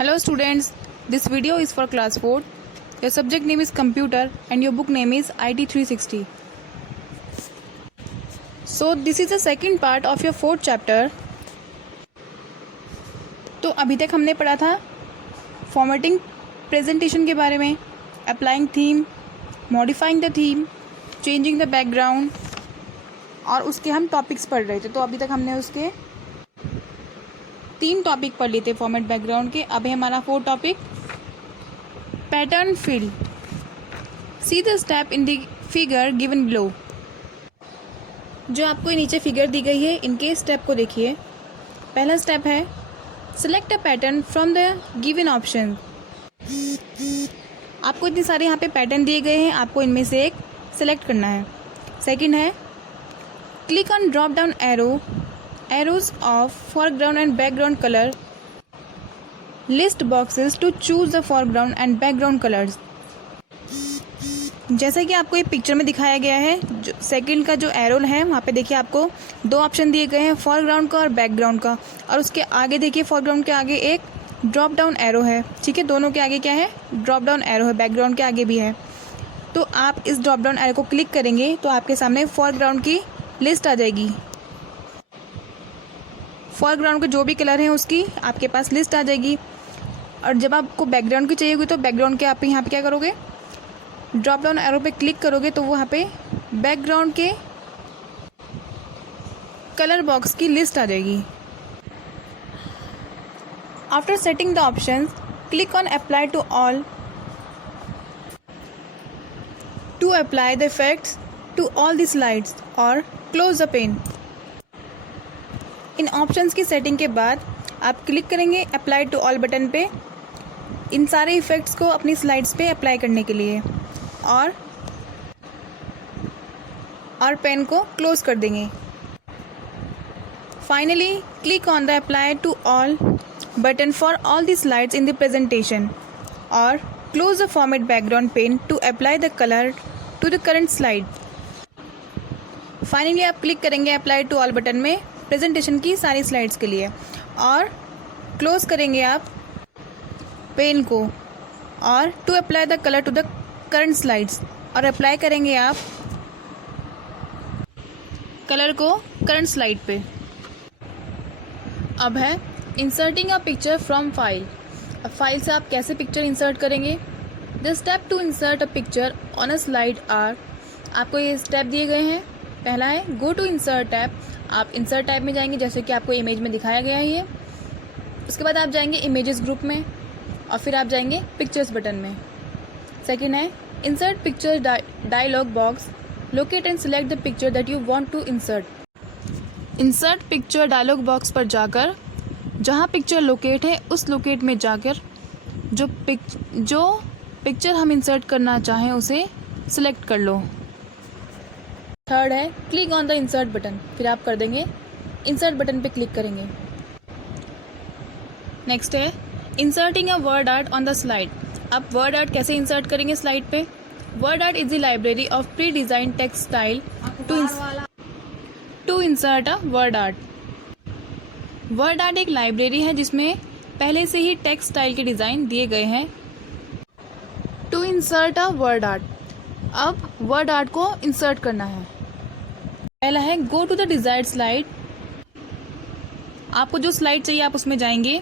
Hello students, this video is for class 4. Your subject name is computer and your book name is IT 360. So this is the second part of your fourth chapter. तो अभी तक हमने पढ़ा था formatting presentation के बारे में, applying theme, modifying the theme, changing the background और उसके हम टॉपिक्स पढ़ रहे थे। तो अभी तक हमने उसके 3 टॉपिक पढ़ लिए थे फॉर्मेट बैकग्राउंड के। अब है हमारा 4 topic pattern fill. See the step in the figure given below. जो आपको नीचे फिगर दी गई है इनके स्टेप को देखिए। पहला स्टेप है select a pattern from the given option. आपको इतने सारे यहाँ पे पैटर्न दिए गए हैं, आपको इनमें से एक सिलेक्ट करना है। सेकंड है click on drop down arrows of foreground and background color. List boxes to choose the foreground and background colors. जैसा कि आपको ये पिक्चर में दिखाया गया है, जो सेकंड का जो एरो है वहाँ पे देखिए आपको 2 ऑप्शन दिए गए हैं, फोरग्राउंड का और बैकग्राउंड का। और उसके आगे देखिए फोरग्राउंड के आगे एक ड्रॉप डाउन एरो है। ठीक है, दोनों के आगे क्या है? ड्रॉप डाउन एरो है, बैकग्राउंड के आगे भी है। तो आप इस ड्रॉप डाउन एरो को क्लिक करेंगे तो आपके सामने फोरग्राउंड की लिस्ट आ जाएगी। फोरग्राउंड के जो भी कलर हैं उसकी आपके पास लिस्ट आ जाएगी। और जब आपको बैकग्राउंड की चाहिए होगी तो बैकग्राउंड के आप यहाँ पे क्या करोगे? ड्रॉप डाउन एरो पे क्लिक करोगे तो वहाँ पे बैकग्राउंड के कलर बॉक्स की लिस्ट आ जाएगी। After setting the options click on apply to all to apply the effects to all the slides और क्लोज द पेन। इन ऑप्शंस की सेटिंग के बाद आप क्लिक करेंगे अप्लाई टू ऑल बटन पे इन सारे इफ़ेक्ट्स को अपनी स्लाइड्स पे अप्लाई करने के लिए और पेन को क्लोज कर देंगे। Finally click on the apply to all button for all the slides in the presentation और close the format background pane to apply the colour to the current slide. Finally आप click करेंगे apply to all button में presentation की सारी slides के लिए और close करेंगे आप पेन को और to apply the colour to the current slides और अप्लाई करेंगे आप कलर को करंट स्लाइड पे। अब है inserting a picture from file. अब फाइल से आप कैसे पिक्चर इंसर्ट करेंगे? The step to insert a picture on a slide are. आपको ये स्टेप दिए गए हैं। पहला है गो टू इंसर्ट टैब। आप इंसर्ट टैब में जाएंगे जैसे कि आपको इमेज में दिखाया गया है ये। उसके बाद आप जाएंगे इमेजेस ग्रुप में और फिर आप जाएंगे पिक्चर्स बटन में। सेकंड है insert picture dialog box. Locate and select the picture that you want to insert. Insert picture dialog box पर जाकर जहाँ पिक्चर लोकेट है उस लोकेट में जाकर जो पिक्चर हम इंसर्ट करना चाहें उसे सिलेक्ट कर लो। थर्ड है click on the insert button. फिर आप कर देंगे इंसर्ट बटन पे क्लिक करेंगे। नेक्स्ट है inserting a word art on the slide. आप वर्ड आर्ट कैसे इंसर्ट करेंगे स्लाइड पे? Word art is the library of pre design text style to insert a word art. Word art एक library है जिसमें पहले से ही टेक्स्ट स्टाइल के डिज़ाइन दिए गए हैं to insert a word art. अब वर्ड आर्ट को इंसर्ट करना है। पहला है go to the desired slide. आपको जो स्लाइड चाहिए आप उसमें जाएंगे,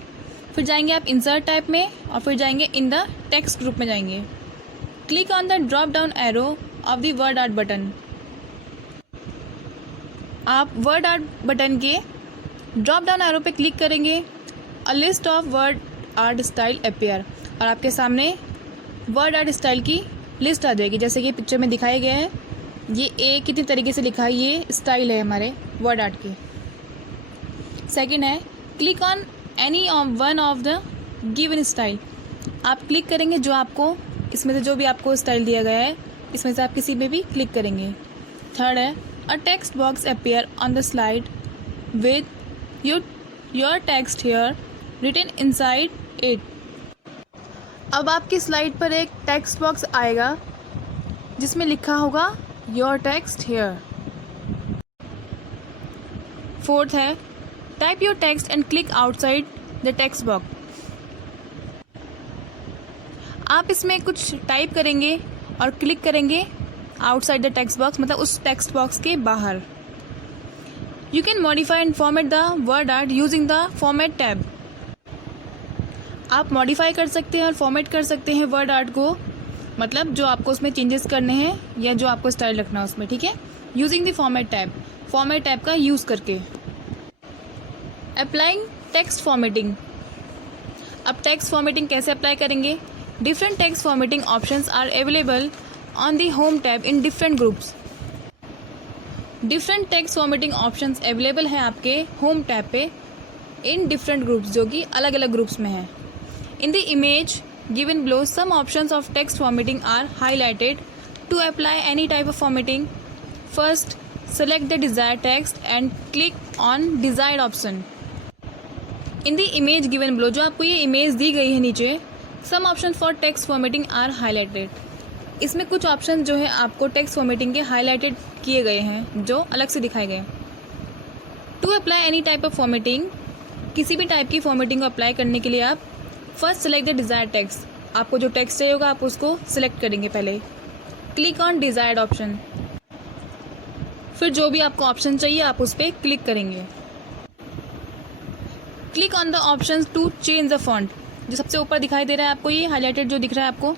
फिर जाएंगे आप इंसर्ट टाइप में और फिर जाएंगे इन द टेक्स्ट ग्रुप में जाएंगे। Click on the drop down arrow of the word art button. आप वर्ड आर्ट बटन के ड्रॉप डाउन एरो पे क्लिक करेंगे। A list of word art style appear और आपके सामने वर्ड आर्ट स्टाइल की लिस्ट आ जाएगी जैसे कि पिक्चर में दिखाया गया है। ये ए कितने तरीके से लिखा है, ये स्टाइल है हमारे वर्ड आर्ट के। सेकंड है click on any one of the given style. आप क्लिक करेंगे जो आपको इसमें से जो भी आपको स्टाइल दिया गया है इसमें से आप किसी में भी क्लिक करेंगे। थर्ड है a text box appear on the slide with your text here written inside it. अब आपकी स्लाइड पर एक टेक्स्ट बॉक्स आएगा जिसमें लिखा होगा योर टेक्स्ट हियर। फोर्थ है type your text and click outside the text box. आप इसमें कुछ टाइप करेंगे और क्लिक करेंगे आउटसाइड द टेक्स्ट बॉक्स, मतलब उस टेक्स्ट बॉक्स के बाहर। You can modify and format the word art using the format tab. आप मॉडिफाई कर सकते हैं और फॉर्मेट कर सकते हैं वर्ड आर्ट को, मतलब जो आपको उसमें चेंजेस करने हैं या जो आपको स्टाइल रखना है उसमें, ठीक है, using the format tab, format tab का यूज़ करके। Applying text formatting. अब टेक्स्ट फॉर्मेटिंग कैसे अप्लाई करेंगे? Different text formatting options are available on the home tab in different groups. Different text formatting options available हैं आपके home tab पे इन different groups, जो कि अलग अलग ग्रुप्स में हैं। In the image given below, some options of text formatting are highlighted. To apply any type of formatting, first select the desired text and click on desired option. In the image given below, जो आपको ये image दी गई है नीचे, some options for text formatting are highlighted. इसमें कुछ option जो है आपको टेक्स्ट फॉर्मेटिंग के हाईलाइटेड किए गए हैं, जो अलग से दिखाए गए। To apply any type of formatting, किसी भी टाइप की फॉर्मेटिंग को अप्लाई करने के लिए आप first select the desired text, आपको जो टेक्स्ट चाहिए होगा आप उसको सिलेक्ट करेंगे पहले। क्लिक ऑन डिजायर्ड ऑप्शन, फिर जो भी आपको ऑप्शन चाहिए आप उस पर क्लिक करेंगे। Click on the option to change the font, जो सबसे ऊपर दिखाई दे रहा है आपको, ये हाईलाइटेड जो दिख रहा है आपको,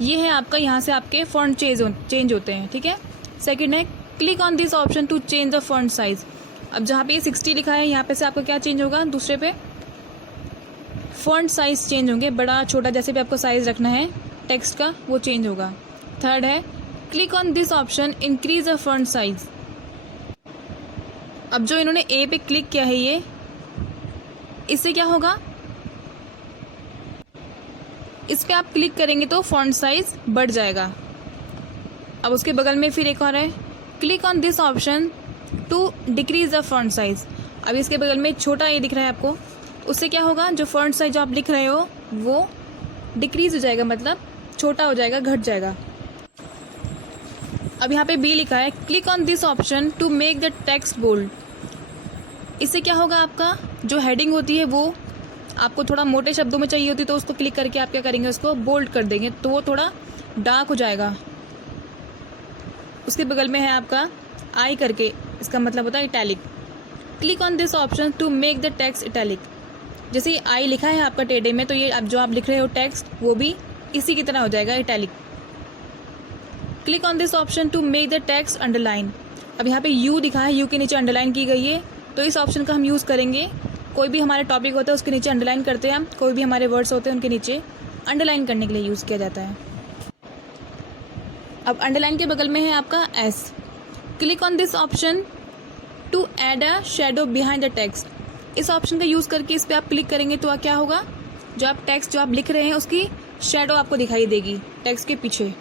ये है आपका, यहाँ से आपके फॉन्ट चेंज होते हैं, ठीक है। सेकंड है click on this option to change the font size. अब जहाँ पे ये 60 लिखा है, यहाँ पे से आपका क्या चेंज होगा, दूसरे पे फॉन्ट साइज चेंज होंगे, बड़ा छोटा जैसे भी आपको साइज रखना है टेक्स्ट का वो चेंज होगा। थर्ड है click on this option increase the font size. अब जो इन्होंने ए पे क्लिक किया है, ये इससे क्या होगा, इस पे आप क्लिक करेंगे तो फॉन्ट साइज बढ़ जाएगा। अब उसके बगल में फिर एक और है click on this option to decrease the font size. अब इसके बगल में छोटा ये दिख रहा है आपको, उससे क्या होगा, जो फॉन्ट साइज आप लिख रहे हो वो डिक्रीज हो जाएगा, मतलब छोटा हो जाएगा, घट जाएगा। अब यहाँ पे बी लिखा है click on this option to make the text bold. इससे क्या होगा, आपका जो हेडिंग होती है वो आपको थोड़ा मोटे शब्दों में चाहिए होती है, तो उसको क्लिक करके आप क्या करेंगे, उसको बोल्ड कर देंगे तो वो थोड़ा डार्क हो जाएगा। उसके बगल में है आपका आई करके, इसका मतलब होता है italic. Click on this option to make the text italic. जैसे आई लिखा है आपका टेढ़े में, तो ये अब जो आप लिख रहे हो टेक्स्ट वो भी इसी की तरह हो जाएगा, italic. Click on this option to make the text underline. अब यहाँ पे यू दिखा है, यू के नीचे अंडरलाइन की गई है, तो इस ऑप्शन का हम यूज़ करेंगे। कोई भी हमारे टॉपिक होता है उसके नीचे अंडरलाइन करते हैं हम, कोई भी हमारे वर्ड्स होते हैं उनके नीचे अंडरलाइन करने के लिए यूज़ किया जाता है। अब अंडरलाइन के बगल में है आपका S. Click on this option to add a shadow behind the text. इस ऑप्शन का यूज़ करके इस पर आप क्लिक करेंगे तो क्या होगा, जो आप टेक्स्ट जो आप लिख रहे हैं उसकी शेडो आपको दिखाई देगी टेक्स्ट के पीछे।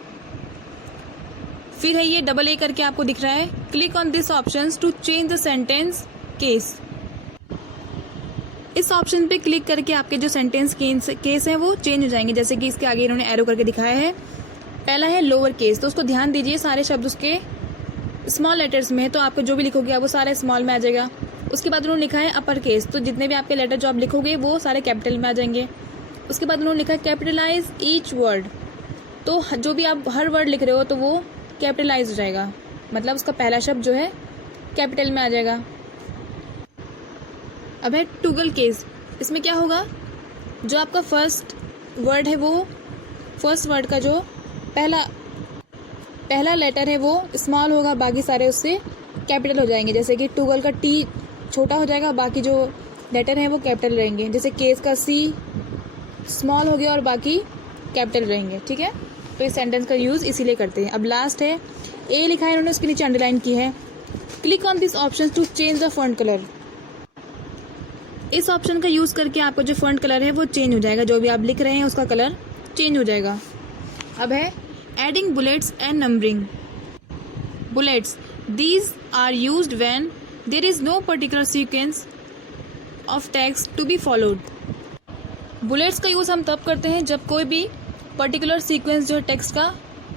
फिर है ये डबल ए करके आपको दिख रहा है, click on this option to change the sentence case. इस ऑप्शन पे क्लिक करके आपके जो सेंटेंस केस है वो चेंज हो जाएंगे। जैसे कि इसके आगे इन्होंने एरो करके दिखाया है, पहला है लोअर केस, तो उसको ध्यान दीजिए, सारे शब्द उसके स्मॉल लेटर्स में है, तो आपको जो भी लिखोगे वो सारे स्मॉल में आ जाएगा। उसके बाद उन्होंने लिखा है अपर केस, तो जितने भी आपके लेटर जो आप लिखोगे वो सारे कैपिटल में आ जाएंगे। उसके बाद उन्होंने लिखा है कैपिटलाइज ईच वर्ड, तो जो भी आप हर वर्ड लिख रहे हो तो वो कैपिटलाइज हो जाएगा, मतलब उसका पहला शब्द जो है कैपिटल में आ जाएगा। अब है टुगल केस। इसमें क्या होगा, जो आपका फर्स्ट वर्ड है वो फर्स्ट वर्ड का जो पहला लेटर है वो स्मॉल होगा, बाकी सारे उससे कैपिटल हो जाएंगे। जैसे कि टुगल का टी छोटा हो जाएगा, बाकी जो लेटर हैं वो कैपिटल रहेंगे। जैसे केस का सी स्मॉल हो गया और बाकी कैपिटल रहेंगे, ठीक है। तो इस सेंटेंस का यूज़ इसीलिए करते हैं। अब लास्ट है ए लिखा है इन्होंने, उसके नीचे अंडरलाइन की है। Click on this option to change the font colour. इस ऑप्शन का यूज़ करके आपका जो फॉन्ट कलर है वो चेंज हो जाएगा, जो भी आप लिख रहे हैं उसका कलर चेंज हो जाएगा। अब है adding bullets and numbering. Bullets, these are used when there is no particular sequence of text to be followed. Bullets का यूज़ हम तब करते हैं जब कोई भी पर्टिकुलर सीक्वेंस जो है टेक्स्ट का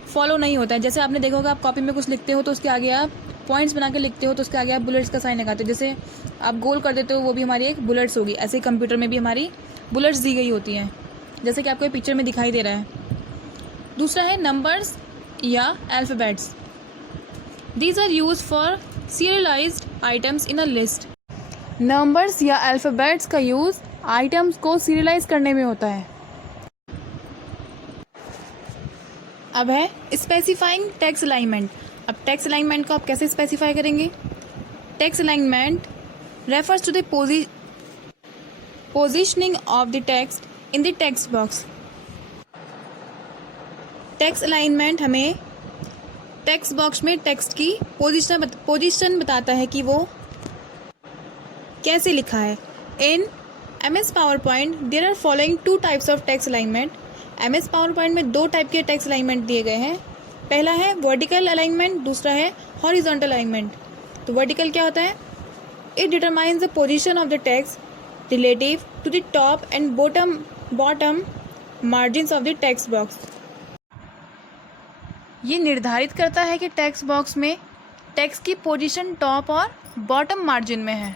फॉलो नहीं होता है। जैसे आपने देखा होगा, आप कॉपी में कुछ लिखते हो तो उसके आगे आप पॉइंट्स बना के लिखते हो, तो उसके आगे आप बुलेट्स का साइन लगाते हो। जैसे आप गोल कर देते हो, वो भी हमारी एक बुलेट्स होगी। ऐसे ही कंप्यूटर में भी हमारी बुलेट्स दी गई होती हैं। जैसे कि आपको ये पिक्चर में दिखाई दे रहा है। दूसरा है नंबर्स या alphabets. These are use for serialized items in a list. Numbers या अल्फ़ाबेट्स का यूज़ आइटम्स को सीरियलाइज करने में होता है। अब है स्पेसिफाइंग टेक्स्ट अलाइनमेंट। अब टेक्स्ट अलाइनमेंट को आप कैसे स्पेसिफाई करेंगे? Text alignment refers to the positioning of the text in the text box. Text alignment हमें टेक्स्ट बॉक्स में टेक्स्ट की पोजीशन बताता है कि वो कैसे लिखा है। In MS PowerPoint there are following 2 types of text alignment. MS PowerPoint में 2 टाइप के टेक्स्ट अलाइनमेंट दिए गए हैं। पहला है वर्टिकल अलाइनमेंट, दूसरा है हॉरिजॉन्टल अलाइनमेंट। तो वर्टिकल क्या होता है? It determines the position of the text relative to the top and bottom margins of the text box. ये निर्धारित करता है कि टेक्स्ट बॉक्स में टेक्स्ट की पोजीशन टॉप और बॉटम मार्जिन में है।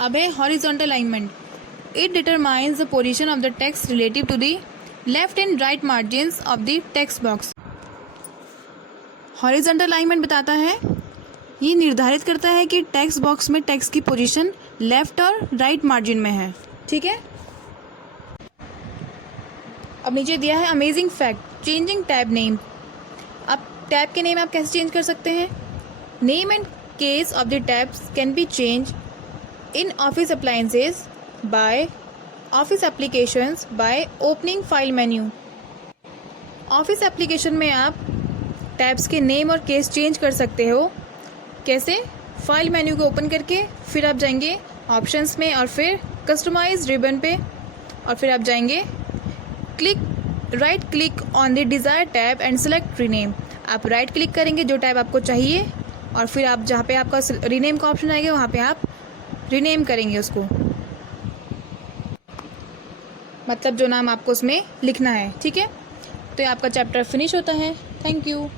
अब है horizontal alignment. It determines the position of the text relative to the left and right margins of the text box. Horizontal alignment बताता है, ये निर्धारित करता है कि टेक्स्ट बॉक्स में टेक्स्ट की पोजीशन लेफ्ट और राइट मार्जिन में है। ठीक है। अब नीचे दिया है amazing fact, changing tab name. अब टैब के नेम आप कैसे चेंज कर सकते हैं? Name and case of the tabs can be change in office appliances by office applications by opening file menu. Office application में आप टैब्स के नेम और केस चेंज कर सकते हो। कैसे? फाइल मेन्यू को ओपन करके फिर आप जाएंगे ऑप्शंस में और फिर कस्टमाइज रिबन पे और फिर आप जाएंगे right click on the desire tab and select rename. आप राइट क्लिक करेंगे जो टैब आपको चाहिए और फिर आप जहाँ पे आपका रीनेम का ऑप्शन आएगा वहाँ पे आप रीनेम करेंगे उसको, मतलब जो नाम आपको उसमें लिखना है। ठीक है। तो ये आपका चैप्टर फिनिश होता है। Thank you.